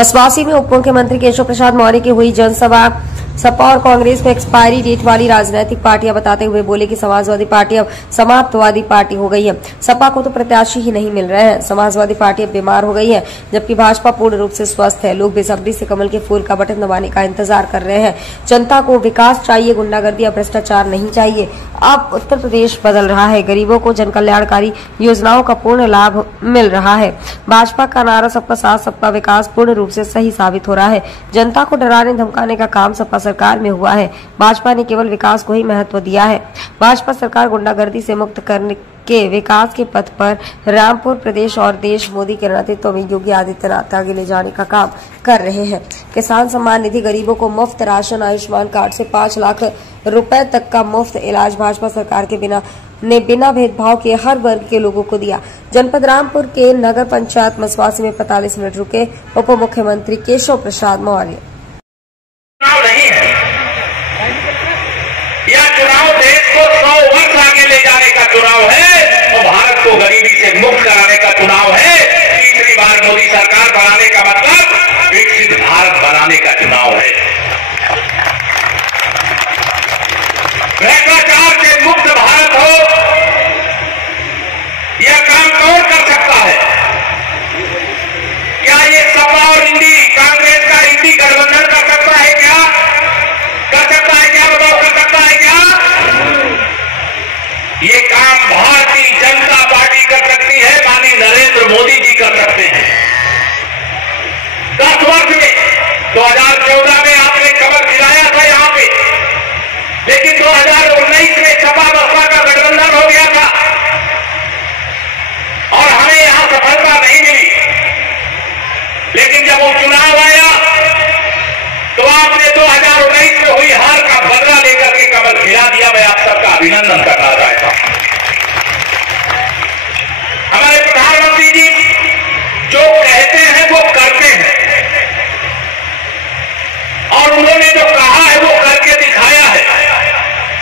मसवासी में उप मुख्यमंत्री केशव प्रसाद मौर्य की हुई जनसभा। सपा और कांग्रेस को एक्सपायरी डेट वाली राजनीतिक पार्टियां बताते हुए बोले कि समाजवादी पार्टी अब समाप्तवादी पार्टी हो गई है। सपा को तो प्रत्याशी ही नहीं मिल रहे हैं। समाजवादी पार्टी अब बीमार हो गई है, जबकि भाजपा पूर्ण रूप से स्वस्थ है। लोग बेसब्री से कमल के फूल का बटन दबाने का इंतजार कर रहे हैं। जनता को विकास चाहिए, गुंडागर्दी या भ्रष्टाचार नहीं चाहिए। अब उत्तर प्रदेश बदल रहा है। गरीबों को जन कल्याणकारी योजनाओं का पूर्ण लाभ मिल रहा है। भाजपा का नारा सबका साथ सबका विकास पूर्ण रूप से सही साबित हो रहा है। जनता को डराने धमकाने का काम सपा सरकार में हुआ है। भाजपा ने केवल विकास को ही महत्व दिया है। भाजपा सरकार गुंडागर्दी से मुक्त करने के विकास के पथ पर रामपुर प्रदेश और देश मोदी के नेतृत्व में योगी आदित्यनाथ आगे ले जाने का काम कर रहे हैं। किसान सम्मान निधि, गरीबों को मुफ्त राशन, आयुष्मान कार्ड से 5 लाख रुपए तक का मुफ्त इलाज भाजपा सरकार के बिना भेदभाव के हर वर्ग के लोगों को दिया। जनपद रामपुर के नगर पंचायत मसवासी में 45 मिनट रुके उप मुख्यमंत्री केशव प्रसाद मौर्य। चुनाव नहीं है, यह चुनाव देश को 100 वर्ष आगे ले जाने का चुनाव है और भारत को गरीबी से मुक्त कराने का चुनाव है। तीसरी बार मोदी सरकार बनाने का मतलब विकसित भारत बनाने का चुनाव है। भ्रष्टाचार से मुक्त भारत हो, यह काम कौन कर सकता है? क्या ये सपा और इंडी कांग्रेस का इंडी गठबंधन कर सकता है? क्या कर सकता है? क्या बताओ, कर सकता है क्या? ये काम भारतीय जनता पार्टी कर सकती है, माननीय नरेंद्र मोदी जी कर सकते हैं। 10 वर्ष में 2014 में आपने कमर खिलाया था यहां पे, लेकिन 2019 में सपा बसपा का गठबंधन हो गया था और हमें यहां सफलता नहीं मिली। लेकिन जब वो चुनाव आया तो आपने 2019 में हुई हार का बदला लेकर के कमल खिला दिया। मैं आप सबका अभिनंदन करना चाहता हूं। हमारे प्रधानमंत्री जी जो कहते हैं वो करते हैं और उन्होंने जो कहा है वो करके दिखाया है।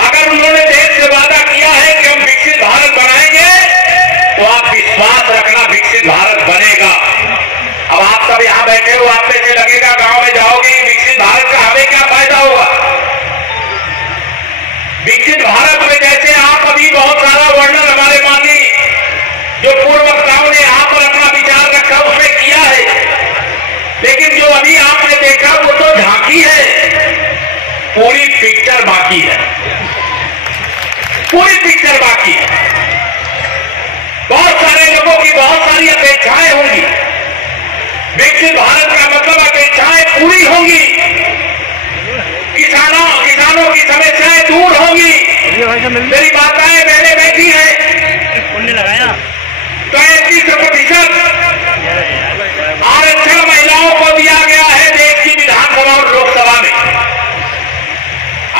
अगर उन्होंने देश से वादा किया है कि हम विकसित भारत बनाएंगे तो आप विश्वास रखना, विकसित भारत बनेगा। अब आप सब यहां बैठे हो, आप से लगेगा गांव में जाओगे विकसित भारत का हमें क्या फायदा होगा? विकसित भारत में जैसे आप अभी बहुत सारा वर्णन हमारे माननीय जो पूर्व वक्ताओं ने यहाँ पर अपना विचार रखा उसमें किया है, लेकिन जो अभी आपने देखा वो तो झांकी है, पूरी पिक्चर बाकी है। पूरी पिक्चर बाकी है। बहुत सारे लोगों की बहुत सारी अपेक्षाएं होंगी। विकसित भारत का मतलब अपेक्षाएं पूरी होंगी, किसानों की समस्याएं दूर होंगी। मेरी माताएं बहनें बैठी हैं, 33% आरक्षण महिलाओं को दिया गया है देश की विधानसभा और लोकसभा में।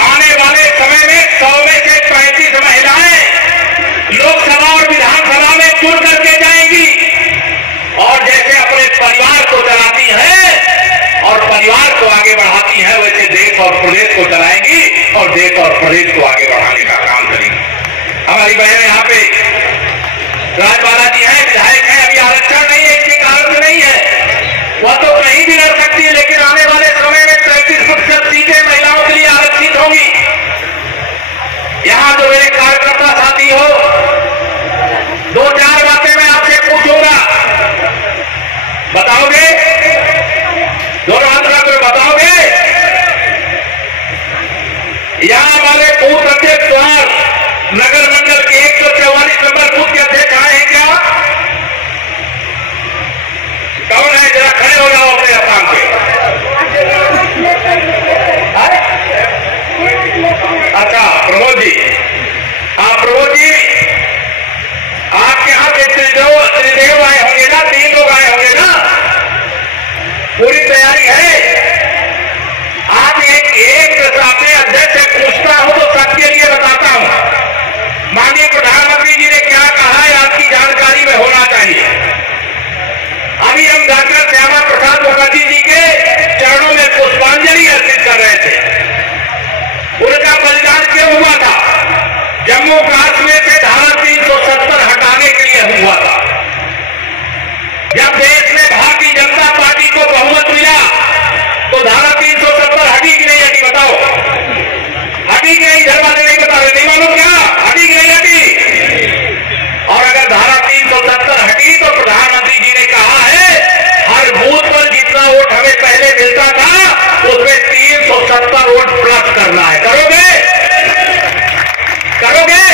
आने वाले समय में 100 में से 35 महिलाएं लोकसभा और विधानसभा में चुन करके जाएंगी और जैसे अपने परिवार को चलाती हैं और परिवार को आगे बढ़ाती हैं, वैसे देश और प्रदेश को चलाएंगी और देश और प्रदेश को आगे बढ़ाने का काम करेंगी। हमारी बहन यहाँ पे राजबाला जी हैं, विधायक हैं, अभी आरक्षण नहीं है, इसके कारण से नहीं है, वह तो कहीं भी लड़ सकती है, लेकिन आने वाले समय में 33% सीटें महिलाओं के लिए आरक्षित होंगी। यहां जो मेरे कार्यकर्ता साथी हो, 2-4 बातें मैं आपसे पूछूंगा, बताओगे? दोनों हाथ रखकर बताओगे? यहां हमारे बूथ अध्यक्ष द्वार नगर मंडल के 144 नंबर बूथ के अध्यक्ष आए हैं क्या? कौन है? जरा खड़े हो जाओ अपने स्थान पे। अच्छा प्रमोद जी, आप प्रमोद जी, आपके यहाँ पे त्रिदेव आए होंगे ना, 3 लोग आए होंगे ना? पूरी तैयारी है? आप एक अपने अध्यक्ष से पूछता हूं तो सबके लिए बताता हूं। माननीय प्रधानमंत्री जी ने क्या कहा है आपकी जानकारी में होना चाहिए। अभी हम डॉक्टर श्यामा प्रसाद मुखर्जी जी के चरणों में पुष्पांजलि अर्पित कर रहे थे। उनका बलिदान क्यों हुआ था? जम्मू कश्मीर से धारा 370 हटाने के लिए हुआ था। जब देश में भारतीय जनता पार्टी को बहुमत मिला कि नहीं, इधर वाले नहीं बता रहे, नहीं मालूम क्या हटी कि नहीं हटी? और अगर धारा 370 हटी तो प्रधानमंत्री जी ने कहा है हर बूथ पर जितना वोट हमें पहले मिलता था उसमें 370 वोट प्लस करना है। करोगे? करोगे?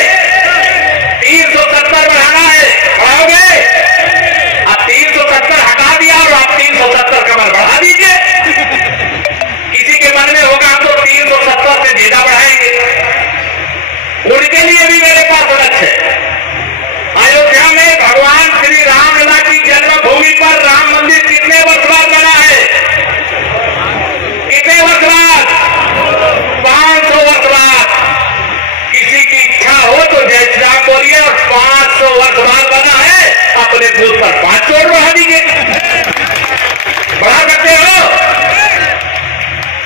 370 बढ़ाना है, बढ़ाओगे? अब 370 हटा दिया और आप 370 कमर बढ़ा दीजिए। किसी के मन में होगा हम तो 370 से ज्यादा बढ़ाएंगे, उनके लिए भी मेरे पास लक्ष्य है। अयोध्या में भगवान श्री रामलला की जन्मभूमि पर राम मंदिर कितने वर्ष बाद बना है? कितने वर्ष बाद? 500 वर्ष बाद। किसी की इच्छा हो तो जय श्री राम बोलिए और 500 वर्ष बाद बना है, अपने बूथ पर 5 वोट बढ़ा दीजिए। बढ़ा सकते हो?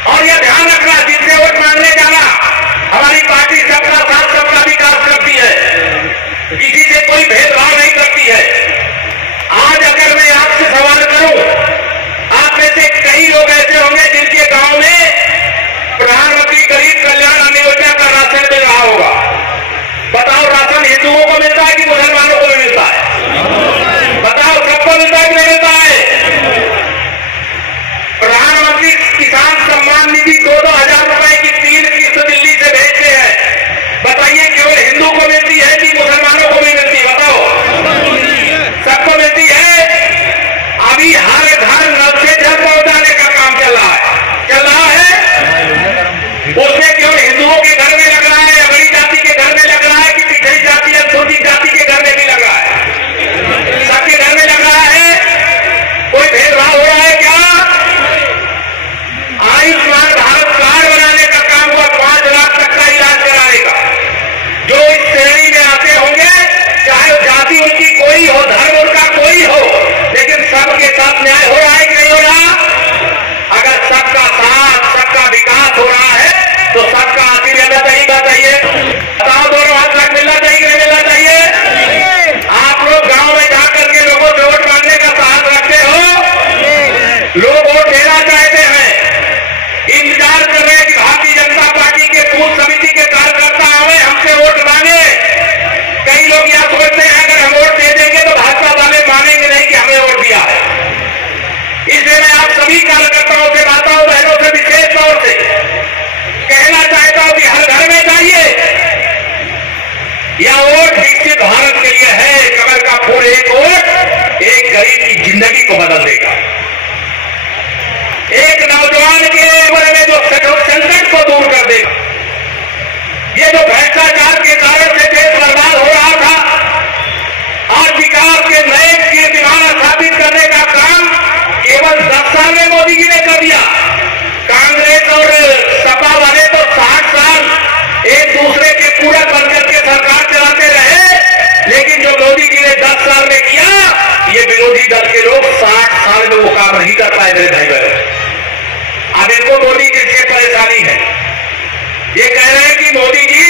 और यह ध्यान रखना, जिससे वोट मांगने जाना, हमारी पार्टी सबका साथ सबका विकास करती है, किसी से कोई भेदभाव नहीं करती है। आज अगर मैं आपसे सवाल करूं, आप में से कई लोग ऐसे होंगे जिनके गांव में प्रधानमंत्री गरीब कल्याण अन्न योजना का राशन मिल रहा होगा। बताओ, राशन हिंदुओं को मिलता है कि मुसलमानों को भी मिलता है? बताओ, सबको मिलता है कि नहीं मिलता है? प्रधानमंत्री किसान सम्मान निधि 2-2 हजार रुपए की 3 किस्त दिल्ली से भेजते हैं। बताइए, केवल हिंदू को मिलती है कि मुसलमानों को भी मिलती है? बताओ, सबको मिलती है। अभी हर घर नल से जल पहुंचाने का काम चल रहा है, चल रहा है। उसमें केवल हिंदुओं के घर में लग रहा है, बड़ी जाति के घर में लग रहा है कि पिछड़ी जाति या छोटी जाति के घर में भी लग रहा है? सबके घर में लग रहा है। कोई भेदभाव हो रहा है क्या? आयुष्मान भारत कार्ड बनाने का काम हुआ, 5 लाख तक का इलाज कराने का। जो इस श्रेणी में आते होंगे, चाहे जाति उनकी कोई हो, धर्म उनका कोई हो, लेकिन सबके साथ न्याय हो रहा है कि नहीं हो रहा? अगर सबका साथ सबका विकास हो रहा है तो सबका आखिर मिलना चाहिए, बताइए। बताओ, दोनों हाथ तक मिलना चाहिए कि नहीं मिलना चाहिए? आप लोग गांव में जाकर के लोगों से वोट मांगने का साहस रखते हो? लोग वोट देना चाहते हैं, इंतजार कर रहे हैं कि भारतीय जनता पार्टी के बूथ समिति के कार्यकर्ता आवे, हमसे वोट मांगे। कई लोग यह सोचते हैं अगर हम वोट दे देंगे तो भाजपा वाले मानेंगे नहीं कि हमने वोट दिया है। इसलिए मैं आप सभी कार्यकर्ताओं से, माताओं बहनों से विशेष तौर से कहना चाहता हूं कि हर घर में जाइए। यह वोट विकसित भारत के लिए है। कमल का फूल, एक वोट एक गरीब की जिंदगी को बदल देगा। एक नौजवान के उम्र में जो संकट को दूर कर देगा। ये जो भ्रष्टाचार के कारण से देश बर्बाद हो रहा था, आज विकास के नए कीर्तिमान स्थापित करने का काम केवल 10 साल में मोदी जी ने कर दिया। कांग्रेस और सपा वाले तो 60 साल एक दूसरे के पूरक बनकर के सरकार चलाते रहे, लेकिन जो मोदी जी ने 10 साल में किया, ये विरोधी दल के लोग 60 साल में वो काम नहीं कर पाए। मेरे भाई बहनों, अब इनको मोदी जी से परेशानी है। ये कह रहे हैं कि मोदी जी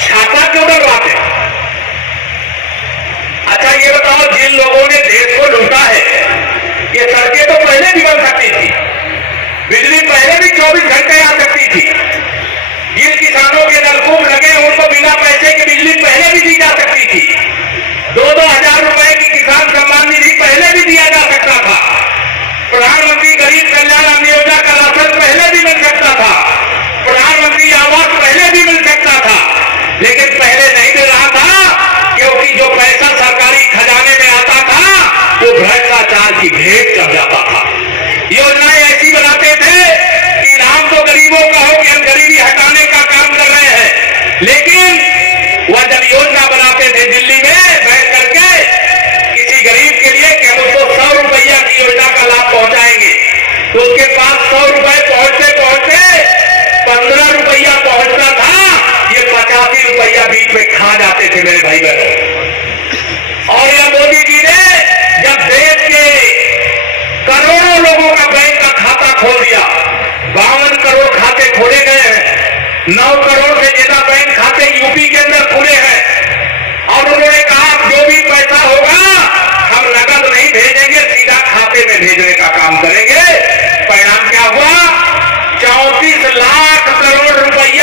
छापा क्यों डरवाते हैं? अच्छा, ये बताओ, जिन लोगों ने देश को लूटा है, ये सड़कें तो पहले भी बन सकती थी, बिजली पहले भी 24 घंटे आ सकती थी। जिन किसानों के नलकूप लगे उनको बिना पैसे की बिजली पहले भी दी जा सकती थी। 2-2 हजार रुपए की किसान सम्मान निधि पहले भी दिया जा सकता था। प्रधानमंत्री गरीब कल्याण अन्न योजना का राशन पहले भी मिल सकता था। प्रधानमंत्री आवास पहले भी मिल सकता था, लेकिन पहले नहीं मिल रहा था क्योंकि जो पैसा सरकारी खजाने में आता था वो भ्रष्टाचार की भेंट कर जाता था। योजनाएं ऐसी बनाते थे कि नाम तो गरीबों का हो कि हम गरीबी हटाने का काम कर रहे हैं, लेकिन वह जब योजना बनाते थे दिल्ली में बैठ करके किसी गरीब के लिए कि हम उसको 100 रुपया की योजना का लाभ पहुंचाएंगे, तो उसके पास 100 रुपए पहुंचते पहुंचते 15 रुपया पहुंचता था, ये 85 रुपया बीच में खा जाते थे मेरे भाई बहनों। और यह मोदी जी ने जब देश के करोड़ों लोगों का बैंक का खाता खोल दिया, 52 करोड़ खाते खोले गए हैं, 9 करोड़ से ज्यादा बैंक खाते यूपी के अंदर खुले हैं, और उन्होंने कहा जो भी पैसा होगा हम नगद नहीं भेजेंगे, सीधा खाते में भेजने का काम करेंगे। परिणाम क्या हुआ? 34 लाख करोड़ रुपया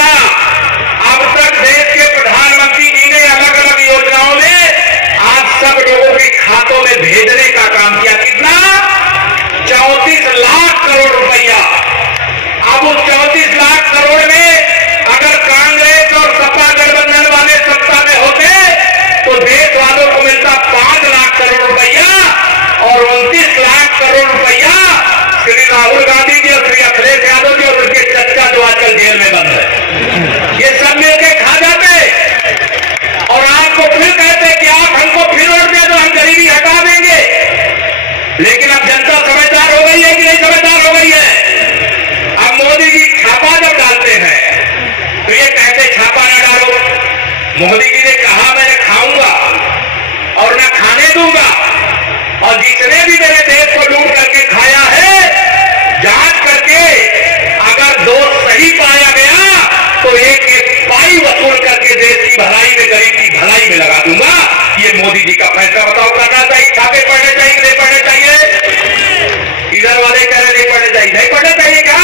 मोदी जी ने कहा मैंने खाऊंगा और न खाने दूंगा, और जितने भी मेरे देश को लूट करके खाया है, जांच करके अगर दोष सही पाया गया तो एक एक पाई वसूल करके देश की भलाई में, गरीब की भलाई में लगा दूंगा। ये मोदी जी का फैसला बताओ करना चाहिए, छापे पढ़ने चाहिए नहीं पढ़ने चाहिए? इधर वाले कह रहे नहीं पढ़ने चाहिए, नहीं पढ़ने चाहिए क्या?